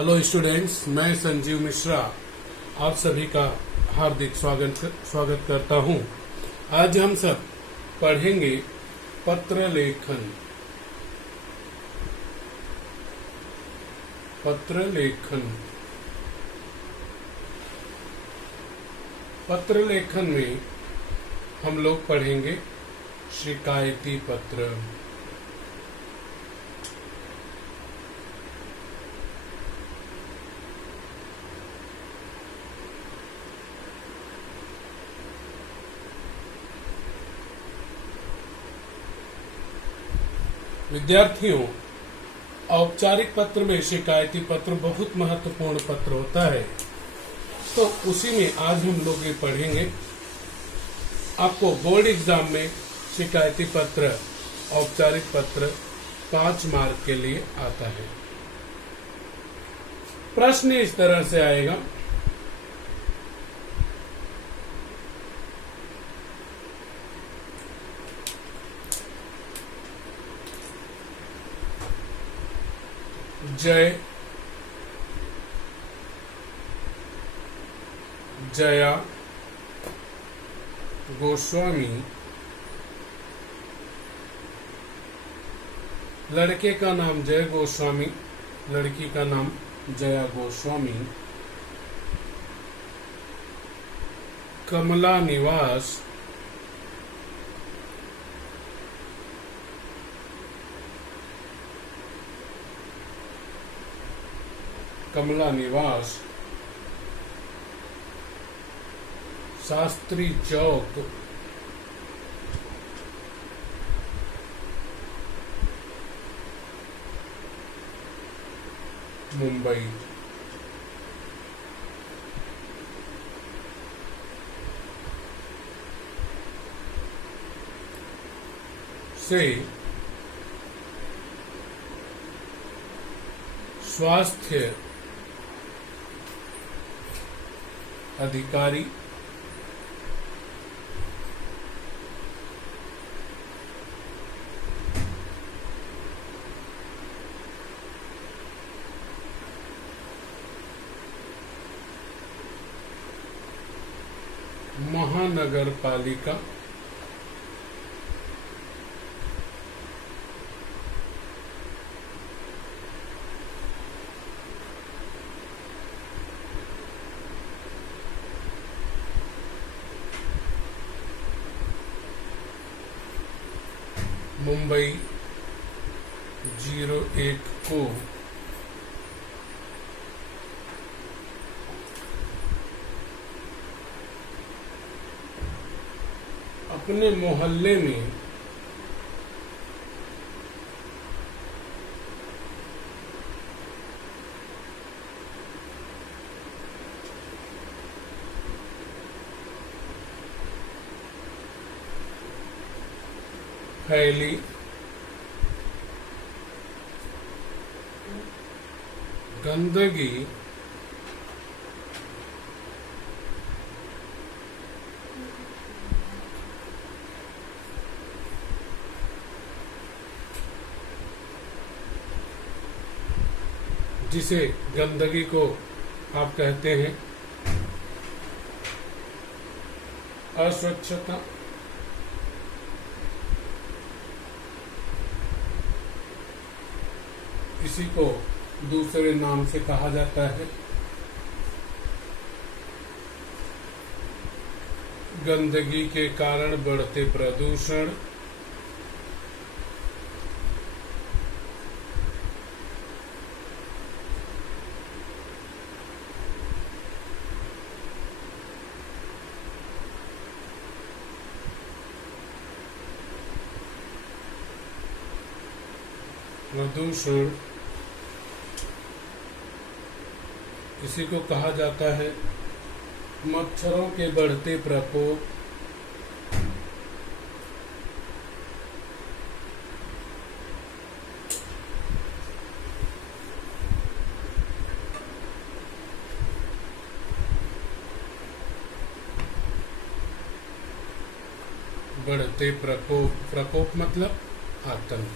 Hello students, मैं संजीव मिश्रा आप सभी का हार्दिक स्वागत करता हूं। आज हम सब पढ़ेंगे पत्र लेखन। पत्र लेखन पत्र लेखन में हम लोग पढ़ेंगे शिकायती पत्र। विद्यार्थियों, औपचारिक पत्र में शिकायती पत्र बहुत महत्वपूर्ण पत्र होता है, तो उसी में आज हम लोग ये पढ़ेंगे। आपको बोर्ड एग्जाम में शिकायती पत्र, औपचारिक पत्र 5 मार्क के लिए आता है। प्रश्न इस तरह से आएगा, जया गोस्वामी, लड़के का नाम जय गोस्वामी, लड़की का नाम जया गोस्वामी, कमला निवास, शास्त्री चौक, मुंबई। से स्वास्थ्य अधिकारी, महानगर पालिका, मुंबई 01 को अपने मोहल्ले में फैली गंदगी जिसे गंदगी को आप कहते हैं अस्वच्छता, इसी को दूसरे नाम से कहा जाता है गंदगी के कारण बढ़ते प्रदूषण, इसी को कहा जाता है मच्छरों के बढ़ते प्रकोप, बढ़ते प्रकोप मतलब आतंक।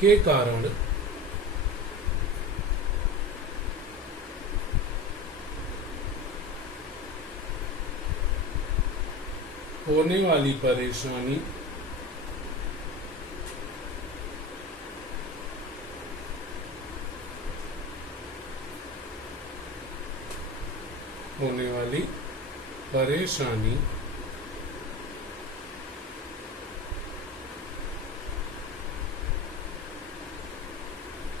के कारण होने वाली परेशानी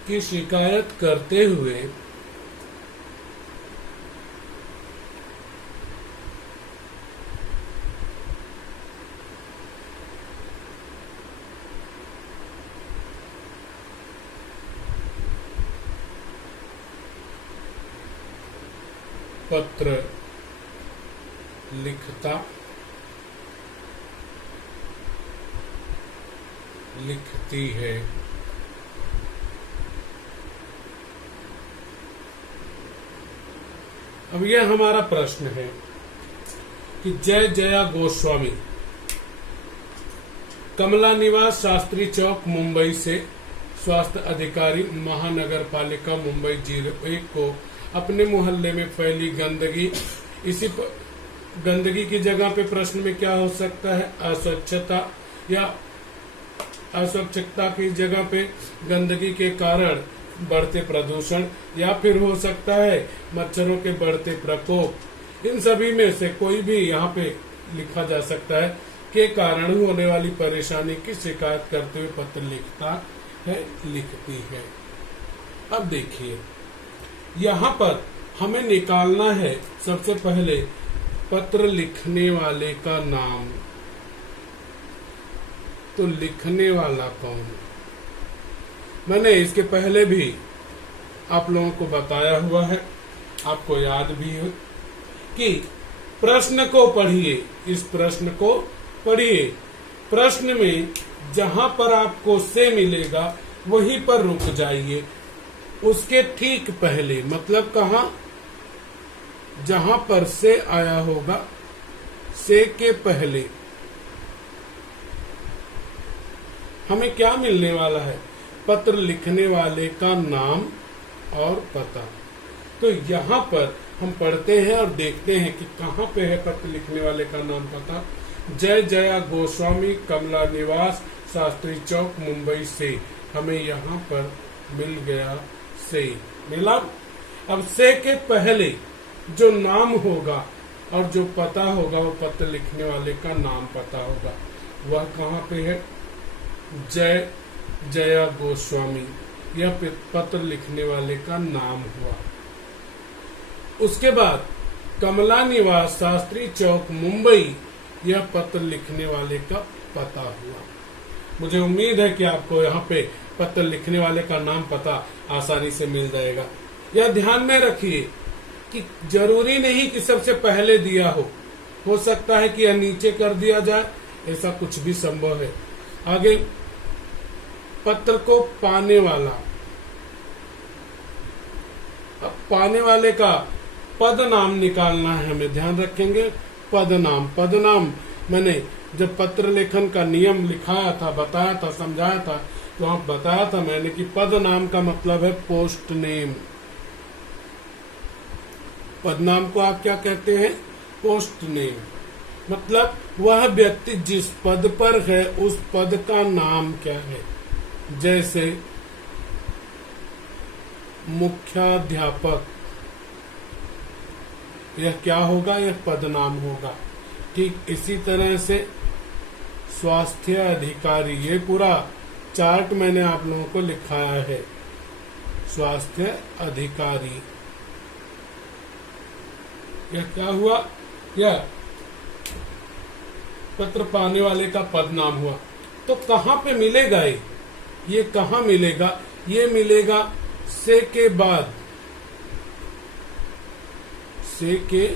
की शिकायत करते हुए पत्र लिखती है। अब यह हमारा प्रश्न है कि जय जया गोस्वामी कमला निवास शास्त्री चौक मुंबई से स्वास्थ्य अधिकारी महानगर पालिका मुंबई 01 को अपने मोहल्ले में फैली गंदगी, इसी गंदगी की जगह पे प्रश्न में क्या हो सकता है, अस्वच्छता या अस्वच्छता की जगह पे गंदगी के कारण बढ़ते प्रदूषण, या फिर हो सकता है मच्छरों के बढ़ते प्रकोप। इन सभी में से कोई भी यहाँ पे लिखा जा सकता है के कारण होने वाली परेशानी की शिकायत करते हुए पत्र लिखती है। अब देखिए यहाँ पर हमें निकालना है सबसे पहले पत्र लिखने वाले का नाम। तो लिखने वाला कौन? मैंने इसके पहले भी आप लोगों को बताया हुआ है, आपको याद भी है कि प्रश्न को पढ़िए, इस प्रश्न को पढ़िए। प्रश्न में जहां पर आपको से मिलेगा वहीं पर रुक जाइए। उसके ठीक पहले, मतलब कहा, जहां पर से आया होगा से के पहले हमें क्या मिलने वाला है? पत्र लिखने वाले का नाम और पता। तो यहाँ पर हम पढ़ते हैं और देखते हैं कि कहाँ पे है पत्र लिखने वाले का नाम पता। जय जया गोस्वामी कमला निवास शास्त्री चौक मुंबई से, हमें यहाँ पर मिल गया से, मिला। अब से के पहले जो नाम होगा और जो पता होगा वो पत्र लिखने वाले का नाम पता होगा। वह कहाँ पे है? जय जया गोस्वामी, यह पत्र लिखने वाले का नाम हुआ। उसके बाद कमला निवास शास्त्री चौक मुंबई, यह पत्र लिखने वाले का पता हुआ। मुझे उम्मीद है कि आपको यहाँ पे पत्र लिखने वाले का नाम पता आसानी से मिल जाएगा। यह ध्यान में रखिए कि जरूरी नहीं कि सबसे पहले दिया हो सकता है कि यह नीचे कर दिया जाए, ऐसा कुछ भी संभव है। आगे पत्र को पाने वाला, अब पाने वाले का पद नाम निकालना है, हमें ध्यान रखेंगे। पद नाम मैंने जब पत्र लेखन का नियम लिखाया था, बताया था, समझाया था, तो आप बताया था मैंने कि पद नाम का मतलब है पोस्ट नेम। पद नाम को आप क्या कहते हैं? Post name. मतलब वह व्यक्ति जिस पद पर है उस पद का नाम क्या है। जैसे मुख्याध्यापक, यह क्या होगा? यह पद नाम होगा। ठीक इसी तरह से स्वास्थ्य अधिकारी, ये पूरा चार्ट मैंने आप लोगों को लिखाया है। स्वास्थ्य अधिकारी, यह क्या हुआ? यह पत्र पाने वाले का पद नाम हुआ। तो कहाँ पे मिलेगा ये कहाँ मिलेगा? ये मिलेगा से के बाद, से के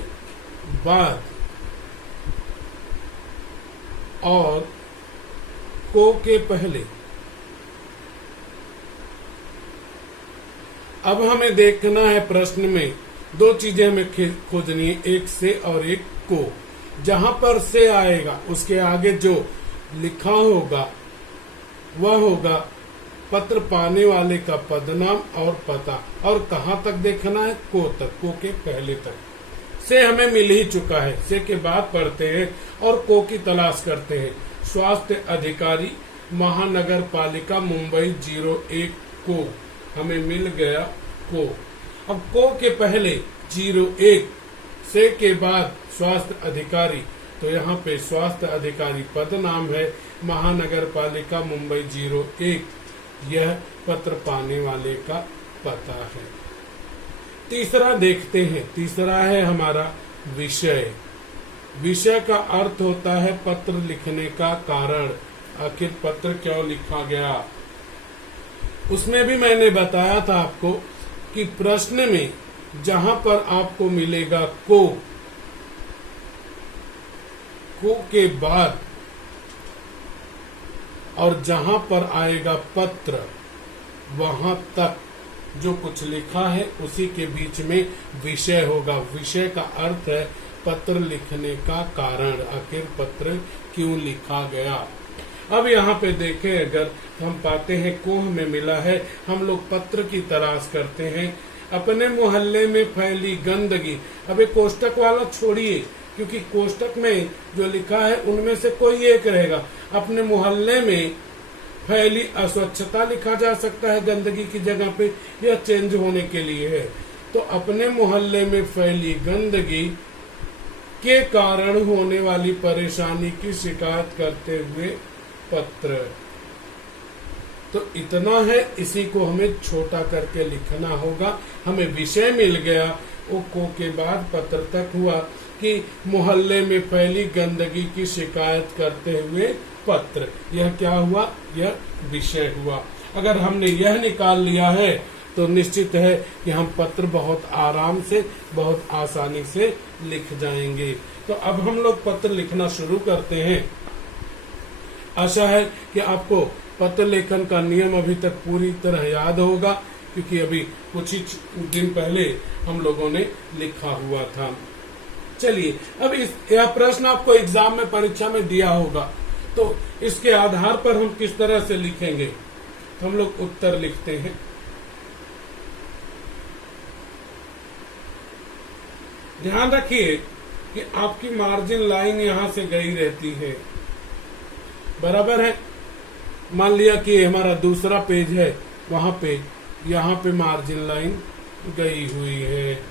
बाद और को के पहले। अब हमें देखना है प्रश्न में दो चीजें हमें खोजनी है, एक से और एक को। जहां पर से आएगा उसके आगे जो लिखा होगा वह होगा पत्र पाने वाले का पदनाम और पता, और कहाँ तक देखना है, को तक, को के पहले तक। से हमें मिल ही चुका है, से के बाद पढ़ते हैं और को की तलाश करते हैं। स्वास्थ्य अधिकारी महानगर पालिका मुंबई 01 को हमें मिल गया को। अब को के पहले 01, से के बाद स्वास्थ्य अधिकारी, तो यहाँ पे स्वास्थ्य अधिकारी पद नाम है, महानगर पालिका मुंबई 01, यह पत्र पाने वाले का पता है। तीसरा देखते हैं, तीसरा है हमारा विषय। विषय का अर्थ होता है पत्र लिखने का कारण, आखिर पत्र क्यों लिखा गया। उसमें भी मैंने बताया था आपको कि प्रश्न में जहां पर आपको मिलेगा को के बाद और जहां पर आएगा पत्र, वहां तक जो कुछ लिखा है उसी के बीच में विषय होगा। विषय का अर्थ है पत्र लिखने का कारण, आखिर पत्र क्यों लिखा गया। अब यहाँ पे देखें, अगर हम पाते हैं को हमें मिला है, हम लोग पत्र की तलाश करते हैं। अपने मोहल्ले में फैली गंदगी, अब ये कोष्टक वाला छोड़िए, क्योंकि कोष्टक में जो लिखा है उनमें से कोई एक रहेगा। अपने मोहल्ले में फैली अस्वच्छता लिखा जा सकता है गंदगी की जगह पे, यह चेंज होने के लिए है। तो अपने मोहल्ले में फैली गंदगी के कारण होने वाली परेशानी की शिकायत करते हुए पत्र। तो इतना है, इसी को हमें छोटा करके लिखना होगा। हमें विषय मिल गया, वो को के बाद पत्र तक हुआ कि मोहल्ले में फैली गंदगी की शिकायत करते हुए पत्र। यह क्या हुआ, यह विषय हुआ। अगर हमने यह निकाल लिया है तो निश्चित है कि हम पत्र बहुत आराम से, बहुत आसानी से लिख जाएंगे। तो अब हम लोग पत्र लिखना शुरू करते हैं। आशा है कि आपको पत्र लेखन का नियम अभी तक पूरी तरह याद होगा, क्योंकि अभी कुछ ही दिन पहले हम लोगों ने लिखा हुआ था। चलिए, अब यह प्रश्न आपको एग्जाम में, परीक्षा में दिया होगा, तो इसके आधार पर हम किस तरह से लिखेंगे। तो हम लोग उत्तर लिखते हैं। ध्यान रखिए कि आपकी मार्जिन लाइन यहां से गई रहती है, बराबर है। मान लिया कि हमारा दूसरा पेज है, वहां पे यहाँ पे मार्जिन लाइन गई हुई है।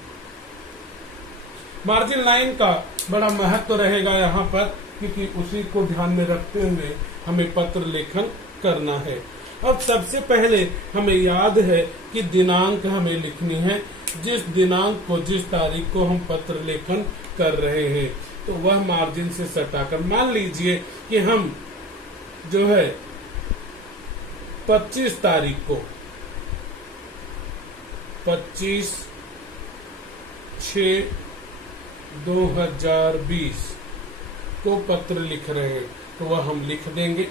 मार्जिन लाइन का बड़ा महत्व रहेगा यहाँ पर, क्योंकि उसी को ध्यान में रखते हुए हमें पत्र लेखन करना है। अब सबसे पहले हमें याद है कि दिनांक हमें लिखनी है। जिस दिनांक को, जिस तारीख को हम पत्र लेखन कर रहे हैं, तो वह मार्जिन से सटाकर, मान लीजिए कि हम जो है 25 तारीख को, 25/6/2020 को पत्र लिख रहे हैं, तो वह हम लिख देंगे।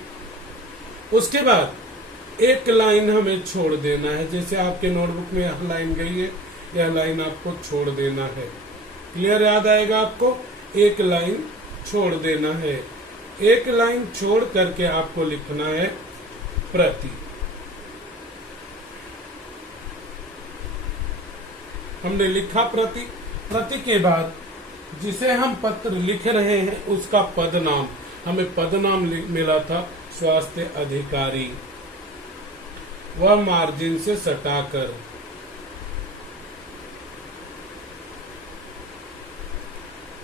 उसके बाद एक लाइन हमें छोड़ देना है। जैसे आपके नोटबुक में यह लाइन गई है, यह लाइन आपको छोड़ देना है। क्लियर याद आएगा आपको, एक लाइन छोड़ देना है। एक लाइन छोड़ करके आपको लिखना है प्रति। हमने लिखा प्रति। प्रति के बाद जिसे हम पत्र लिख रहे हैं उसका पदनाम, हमें पदनाम मिला था स्वास्थ्य अधिकारी, वह मार्जिन से सटाकर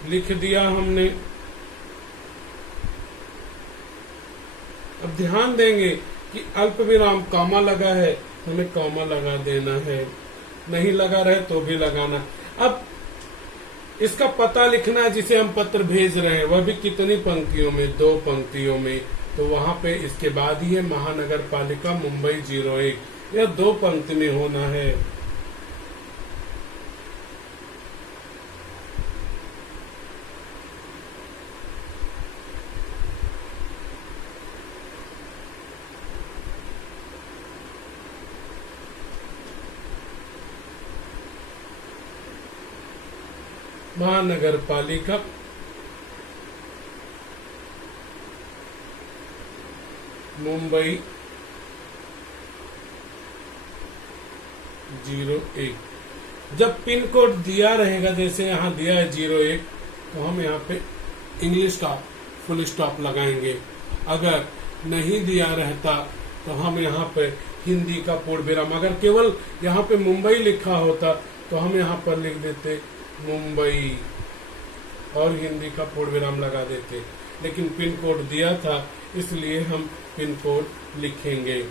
लिख दिया हमने। अब ध्यान देंगे कि अल्प विराम कॉमा लगा है, हमें कॉमा लगा देना है, नहीं लगा रहे तो भी लगाना। अब इसका पता लिखना है जिसे हम पत्र भेज रहे हैं, वह भी कितनी पंक्तियों में, 2 पंक्तियों में। तो वहां पे इसके बाद ही है महानगर पालिका मुंबई 01, यह 2 पंक्ति में होना है। महानगर पालिका मुंबई 01। जब पिन कोड दिया रहेगा, जैसे यहाँ दिया है 01, तो हम यहाँ पे इंग्लिश का फुल स्टॉप लगाएंगे। अगर नहीं दिया रहता तो हम यहाँ पे हिंदी का पूर्ण विराम, अगर केवल यहाँ पे मुंबई लिखा होता तो हम यहाँ पर लिख देते मुंबई और हिंदी का पूर्ण विराम लगा देते, लेकिन पिन कोड दिया था इसलिए हम पिन कोड लिखेंगे।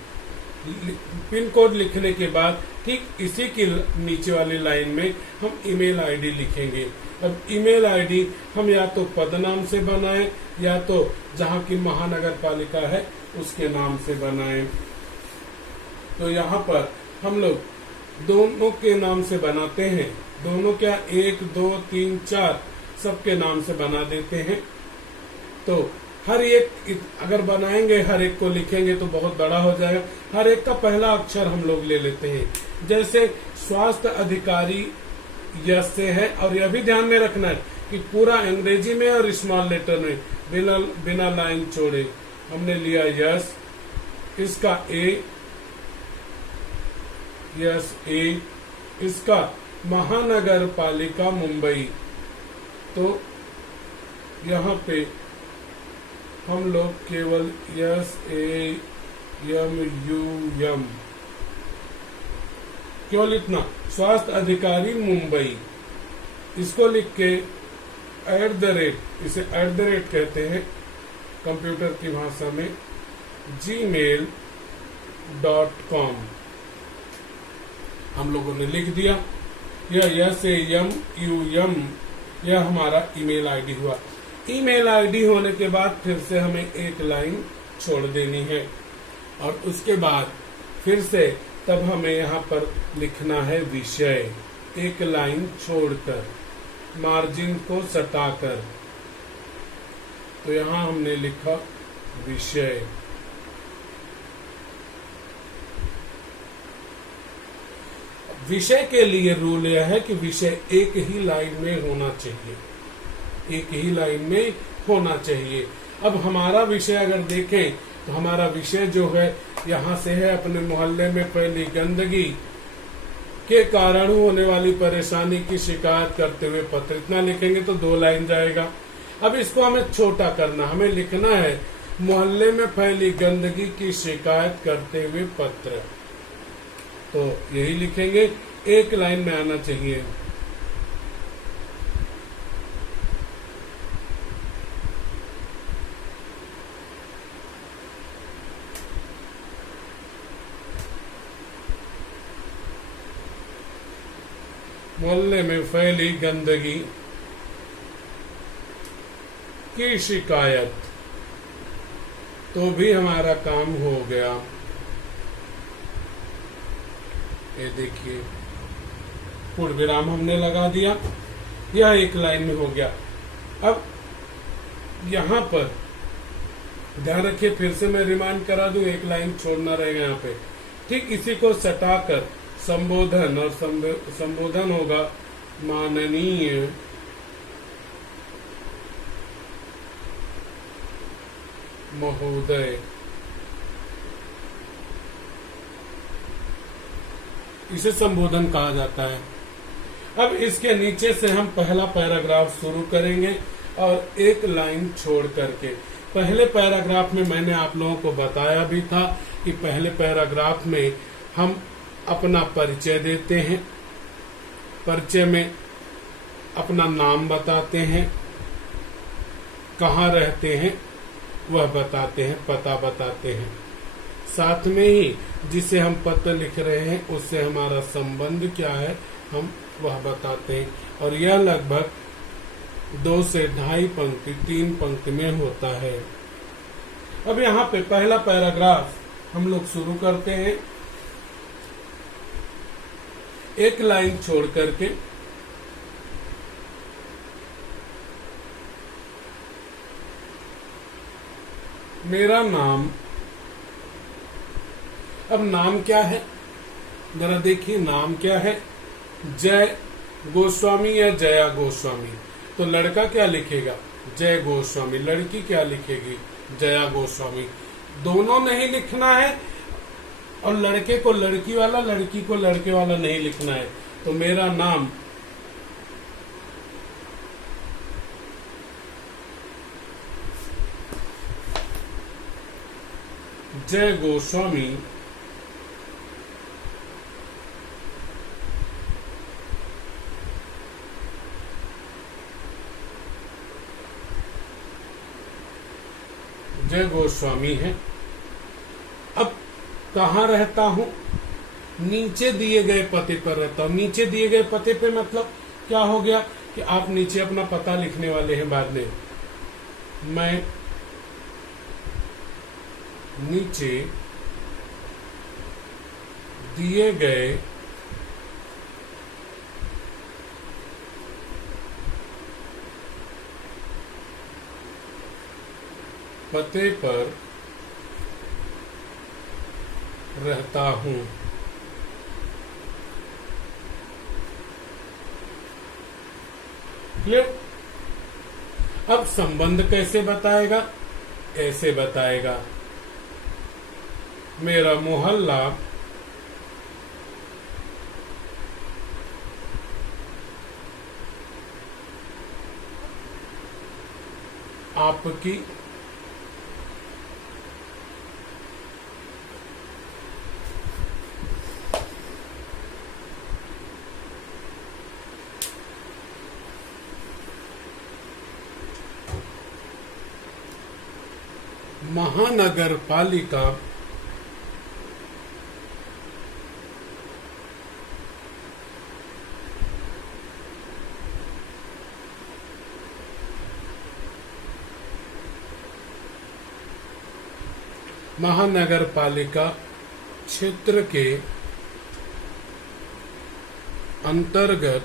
पिन कोड लिखने के बाद ठीक इसी की नीचे वाली लाइन में हम ईमेल आईडी लिखेंगे। अब ईमेल आईडी हम या तो पद नाम से बनाएं या तो जहां की महानगर पालिका है उसके नाम से बनाएं। तो यहाँ पर हम लोग दोनों के नाम से बनाते हैं। दोनों क्या, 1 2 3 4 सबके नाम से बना देते हैं। तो हर एक अगर बनाएंगे, हर एक को लिखेंगे तो बहुत बड़ा हो जाएगा। हर एक का पहला अक्षर हम लोग ले लेते हैं। जैसे स्वास्थ्य अधिकारी यस से है, और यह भी ध्यान में रखना है कि पूरा अंग्रेजी में और स्मॉल लेटर में बिना लाइन छोड़े हमने लिया यस। इसका ए, यस ए। इसका महानगर पालिका मुंबई, तो यहाँ पे हम लोग केवल यस ए यम यू यम, केवल इतना, स्वास्थ्य अधिकारी मुंबई, इसको लिख के @ इसे @ कहते हैं कंप्यूटर की भाषा में, gmail.com हम लोगों ने लिख दिया। यह से यम यू यम, यह हमारा ईमेल आईडी हुआ। ईमेल आईडी होने के बाद फिर से हमें एक लाइन छोड़ देनी है, और उसके बाद फिर से तब हमें यहाँ पर लिखना है विषय, एक लाइन छोड़कर, मार्जिन को सटाकर। तो यहाँ हमने लिखा विषय। विषय के लिए रूल यह है कि विषय एक ही लाइन में होना चाहिए, एक ही लाइन में होना चाहिए। अब हमारा विषय अगर देखें तो हमारा विषय जो है यहाँ से है, अपने मोहल्ले में फैली गंदगी के कारण होने वाली परेशानी की शिकायत करते हुए पत्र, इतना लिखेंगे तो 2 लाइन जाएगा। अब इसको हमें छोटा करना, हमें लिखना है मोहल्ले में फैली गंदगी की शिकायत करते हुए पत्र, तो यही लिखेंगे, एक लाइन में आना चाहिए। मोहल्ले में फैली गंदगी की शिकायत, तो भी हमारा काम हो गया। ये देखिए पूर्ण विराम हमने लगा दिया, यह एक लाइन में हो गया। अब यहाँ पर ध्यान रखिए, फिर से मैं रिमाइंड करा दूं, एक लाइन छोड़ना रहेगा यहाँ पे। ठीक इसी को सटाकर संबोधन, और संबोधन होगा माननीय महोदय, इसे संबोधन कहा जाता है। अब इसके नीचे से हम पहला पैराग्राफ शुरू करेंगे, और एक लाइन छोड़ करके। पहले पैराग्राफ में मैंने आप लोगों को बताया भी था कि पहले पैराग्राफ में हम अपना परिचय देते हैं, परिचय में अपना नाम बताते हैं, कहाँ रहते हैं वह बताते हैं, पता बताते हैं, साथ में ही जिसे हम पत्र लिख रहे हैं उससे हमारा संबंध क्या है हम वह बताते हैं। और यह लगभग 2 से 2.5 पंक्ति 3 पंक्ति में होता है। अब यहाँ पे पहला पैराग्राफ हम लोग शुरू करते हैं एक लाइन छोड़ करके। मेरा नाम, अब नाम क्या है जरा देखिए, नाम क्या है, जय गोस्वामी या जया गोस्वामी। तो लड़का क्या लिखेगा, जय गोस्वामी, लड़की क्या लिखेगी, जया गोस्वामी। दोनों नहीं लिखना है, और लड़के को लड़की वाला, लड़की को लड़के वाला नहीं लिखना है। तो मेरा नाम जय गोस्वामी, जय गोस्वामी है। अब कहाँ रहता हूं? नीचे दिए गए पते पर रहता हूं। नीचे दिए गए पते पे मतलब क्या हो गया कि आप नीचे अपना पता लिखने वाले हैं बाद में। मैं नीचे दिए गए पते पर रहता हूं। क्लियर? अब संबंध कैसे बताएगा? ऐसे बताएगा, मेरा मोहल्ला आपकी महानगर पालिका महानगर पालिका क्षेत्र के अंतर्गत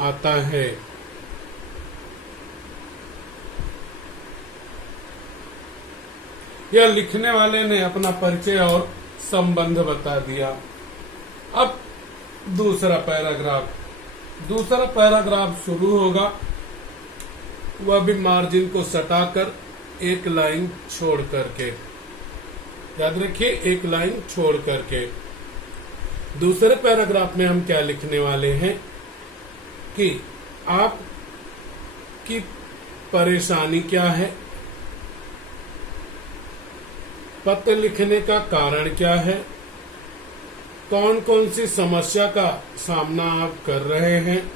आता है। यह लिखने वाले ने अपना परिचय और संबंध बता दिया। अब दूसरा पैराग्राफ शुरू होगा, वह भी मार्जिन को सटाकर एक लाइन छोड़ करके। याद रखिए, एक लाइन छोड़ करके। दूसरे पैराग्राफ में हम क्या लिखने वाले हैं कि आपकी परेशानी क्या है, पत्र लिखने का कारण क्या है, कौन कौन सी समस्या का सामना आप कर रहे हैं,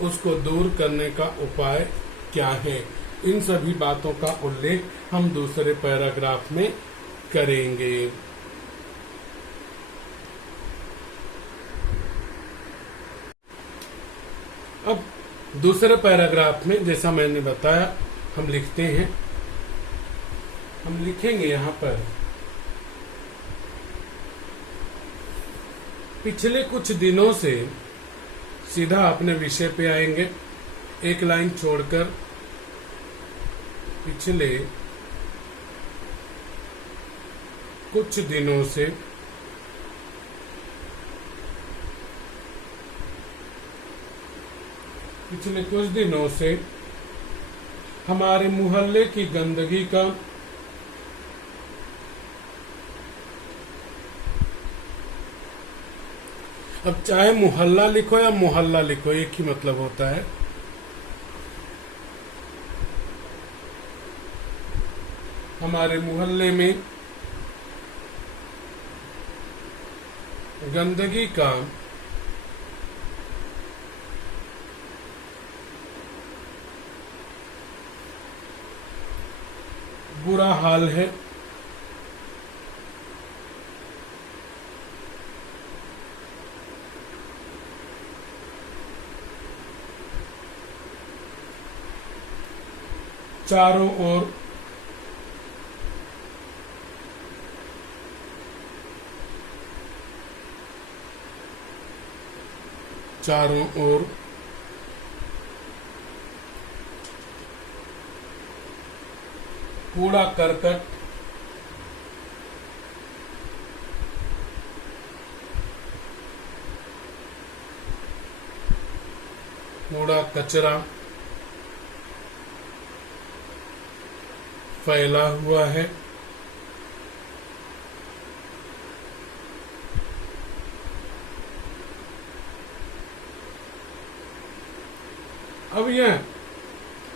उसको दूर करने का उपाय क्या है। इन सभी बातों का उल्लेख हम दूसरे पैराग्राफ में करेंगे। अब दूसरे पैराग्राफ में जैसा मैंने बताया हम लिखते हैं, हम लिखेंगे यहां पर पिछले कुछ दिनों से, सीधा अपने विषय पे आएंगे, एक लाइन छोड़कर पिछले कुछ दिनों से हमारे मोहल्ले की गंदगी का अब चाहे मोहल्ला लिखो या मोहल्ला लिखो, एक ही मतलब होता है। हमारे मोहल्ले में गंदगी का बुरा हाल है। चारों ओर कूड़ा करकट कूड़ा कचरा फैला हुआ है। अब यह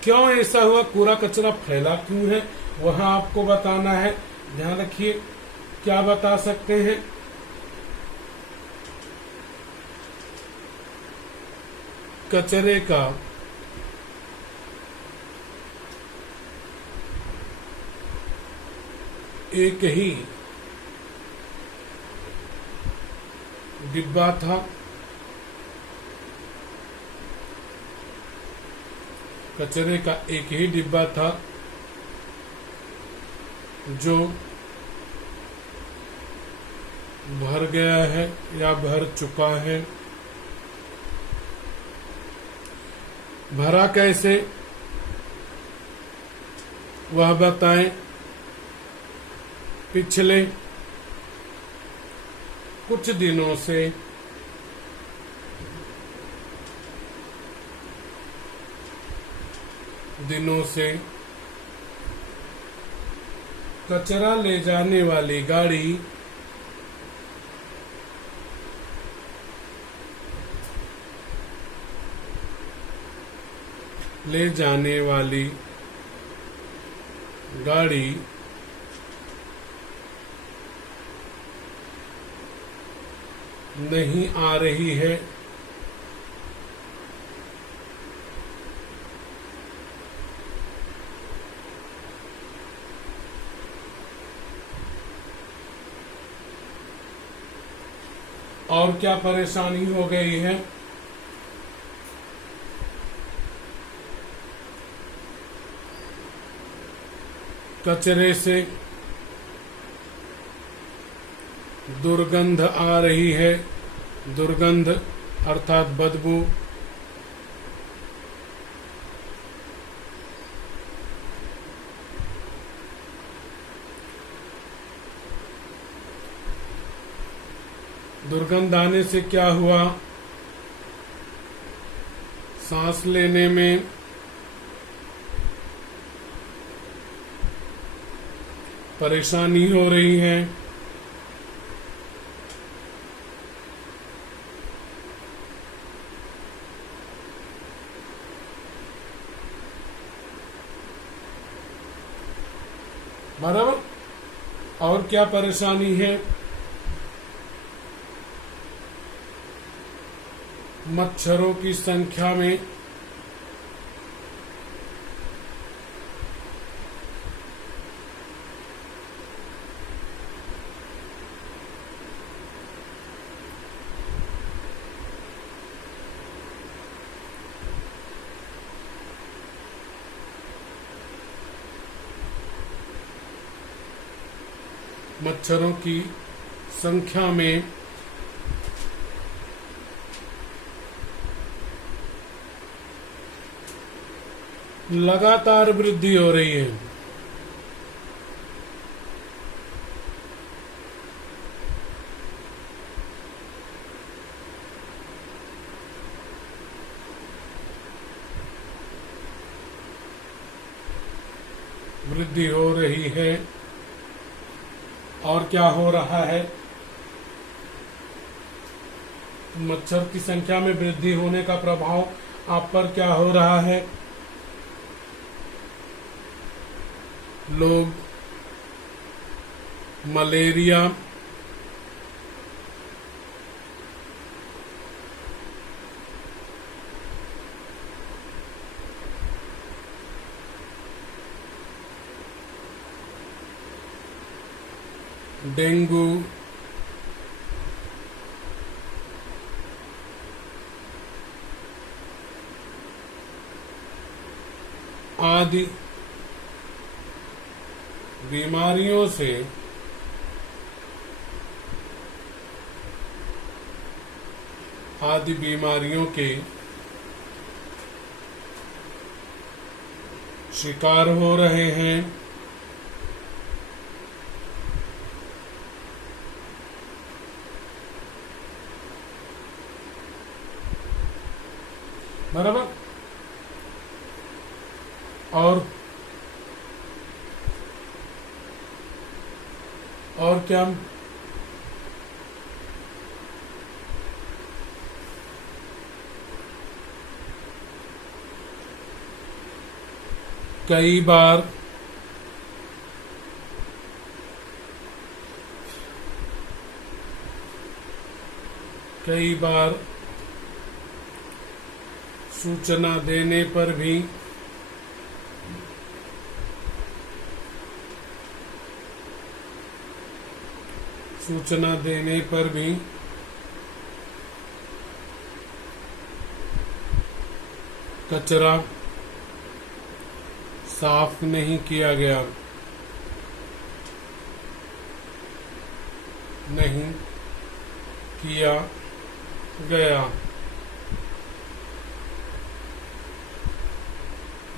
क्यों ऐसा हुआ, कूड़ा कचरा फैला क्यों है, वह आपको बताना है। ध्यान रखिए, क्या बता सकते हैं। कचरे का एक ही डिब्बा था, कचरे का एक ही डिब्बा था जो भर गया है या भर चुका है। भरा कैसे, वह बताएं। पिछले कुछ दिनों से कचरा ले जाने वाली गाड़ी नहीं आ रही है। और क्या परेशानी हो गई है। कचरे से दुर्गंध आ रही है। दुर्गंध अर्थात बदबू। दुर्गंध आने से क्या हुआ, सांस लेने में परेशानी हो रही है। बराबर। और क्या परेशानी है, मच्छरों की संख्या में लगातार वृद्धि हो रही है। वृद्धि हो रही है। और क्या हो रहा है, मच्छर की संख्या में वृद्धि होने का प्रभाव आप पर क्या हो रहा है। लोग मलेरिया, डेंगू, आदि बीमारियों के शिकार हो रहे हैं। बराबर। और और क्या, कई बार सूचना देने पर भी कचरा साफ नहीं किया गया,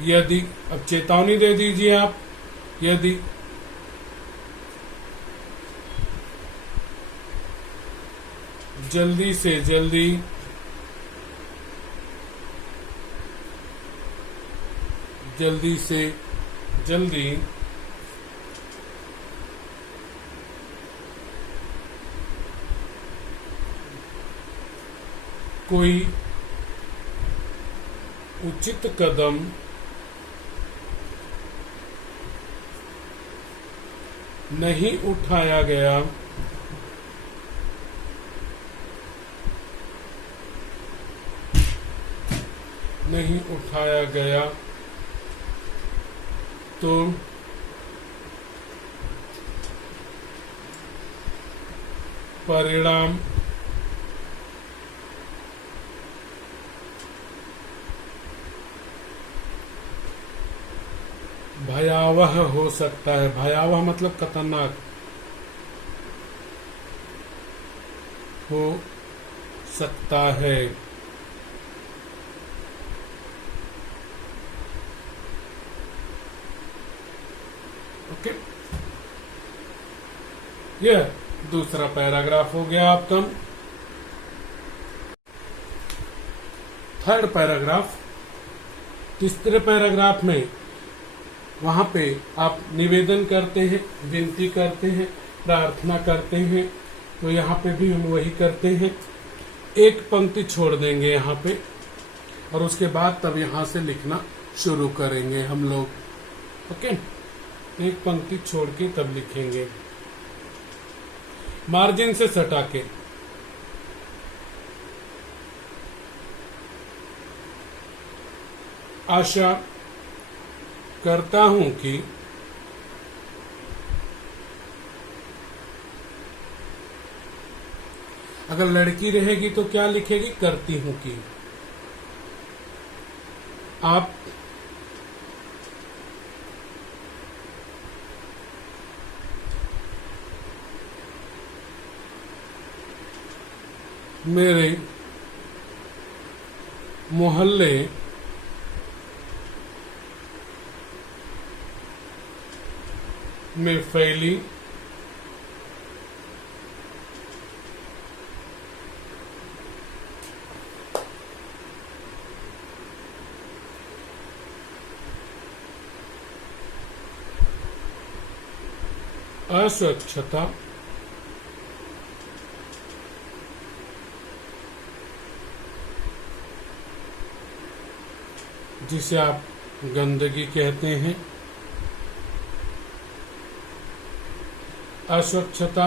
यदि, अब चेतावनी दे दीजिए आप, यदि जल्दी से जल्दी कोई उचित कदम नहीं उठाया गया, तो परिणाम भयावह हो सकता है। भयावह मतलब खतरनाक हो सकता है। ओके, यह दूसरा पैराग्राफ हो गया आपका। थर्ड पैराग्राफ, तीसरे पैराग्राफ में वहां पे आप निवेदन करते हैं, विनती करते हैं, प्रार्थना करते हैं, तो यहाँ पे भी हम वही करते हैं। एक पंक्ति छोड़ देंगे यहाँ पे और उसके बाद तब यहाँ से लिखना शुरू करेंगे हम लोग। ओके, एक पंक्ति छोड़ के तब लिखेंगे, मार्जिन से सटा के। आशा करता हूं कि अगर लड़की रहेगी तो क्या लिखेगी, करती हूं कि आप मेरे मोहल्ले में फैली अस्वच्छता जिसे आप गंदगी कहते हैं, अस्वच्छता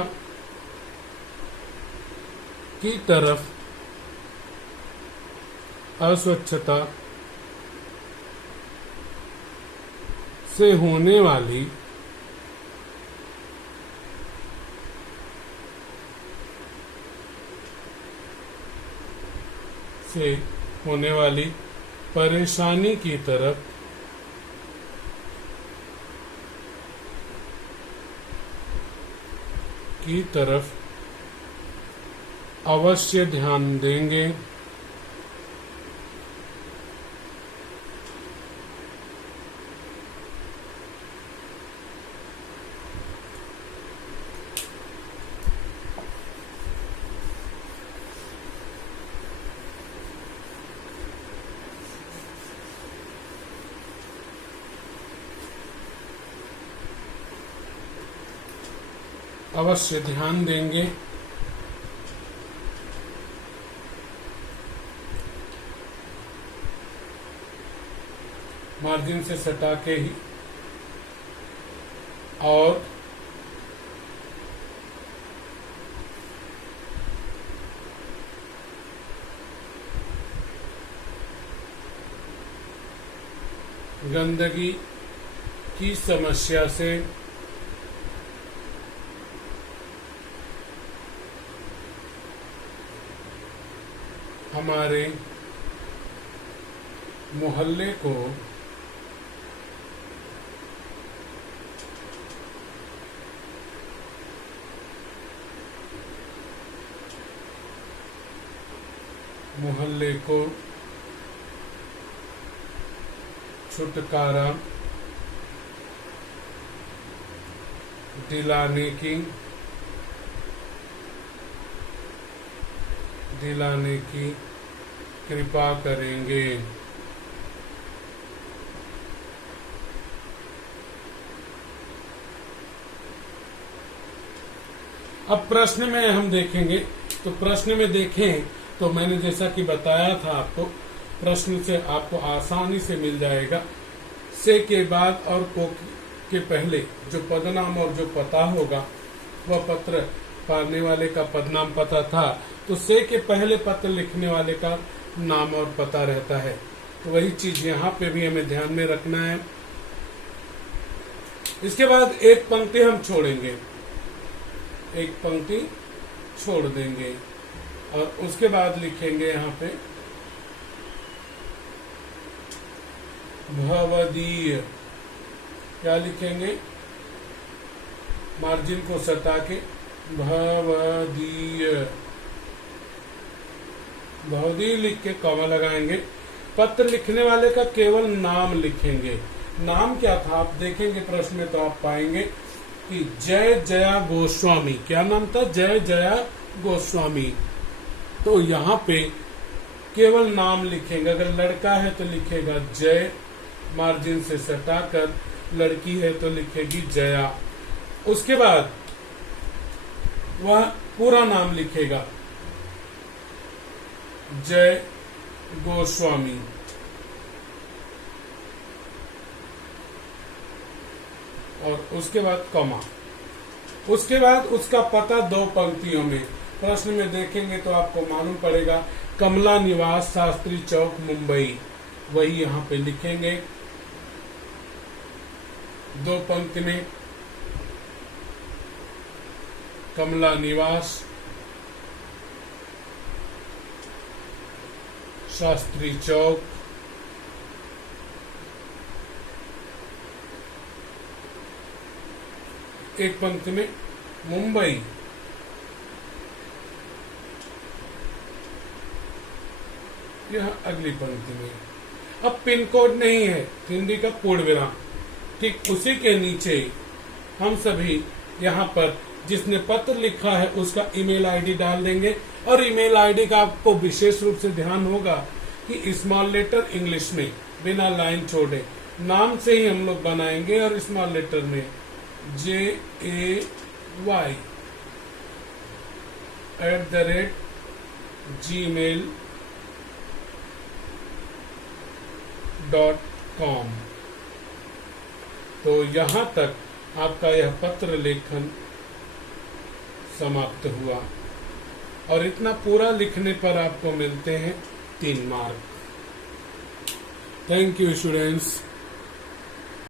की तरफ, अस्वच्छता से होने वाली परेशानी की तरफ अवश्य ध्यान देंगे। अवश्य ध्यान देंगे। मार्जिन से सटा के ही, और गंदगी की समस्या से हमारे मोहल्ले को छुटकारा दिलाने की कृपा करेंगे। अब प्रश्न में हम देखेंगे, तो प्रश्न में देखें तो मैंने जैसा कि बताया था आपको, प्रश्न से आपको आसानी से मिल जाएगा। से के बाद और को के पहले जो पदनाम और जो पता होगा वह पत्र पाने वाले का पदनाम पता था, तो से के पहले पत्र लिखने वाले का नाम और पता रहता है। तो वही चीज यहाँ पे भी हमें ध्यान में रखना है। इसके बाद एक पंक्ति हम छोड़ेंगे, एक पंक्ति छोड़ देंगे और उसके बाद लिखेंगे यहाँ पे भवदीय। क्या लिखेंगे? मार्जिन को सटा के भवदीय, भवदीय लिख के कॉमा लगाएंगे। पत्र लिखने वाले का केवल नाम लिखेंगे। नाम क्या था आप देखेंगे प्रश्न में, तो आप पाएंगे कि जय जया गोस्वामी। क्या नाम था? जय जया गोस्वामी। तो यहाँ पे केवल नाम लिखेंगे। अगर लड़का है तो लिखेगा जय, मार्जिन से सटाकर, लड़की है तो लिखेगी जया। उसके बाद वह पूरा नाम लिखेगा जय गोस्वामी। और उसके बाद कॉमा। उसके बाद उसका पता 2 पंक्तियों में। प्रश्न में देखेंगे तो आपको मालूम पड़ेगा कमला निवास, शास्त्री चौक, मुंबई। वही यहाँ पे लिखेंगे 2 पंक्ति में, कमला निवास, शास्त्री चौक, एक पंक्ति में मुंबई। यह अगली पंक्ति में। अब पिन कोड नहीं है, हिंदी का पूर्ण विराम। ठीक उसी के नीचे हम सभी यहाँ पर जिसने पत्र लिखा है उसका ईमेल आईडी डाल देंगे। और ईमेल आईडी का आपको विशेष रूप से ध्यान होगा कि स्मॉल लेटर इंग्लिश में बिना लाइन छोड़े, नाम से ही हम लोग बनाएंगे। और स्मॉल लेटर में jay@gmail.com। तो यहाँ तक आपका यह पत्र लेखन समाप्त हुआ। और इतना पूरा लिखने पर आपको मिलते हैं 3 मार्क। Thank you students.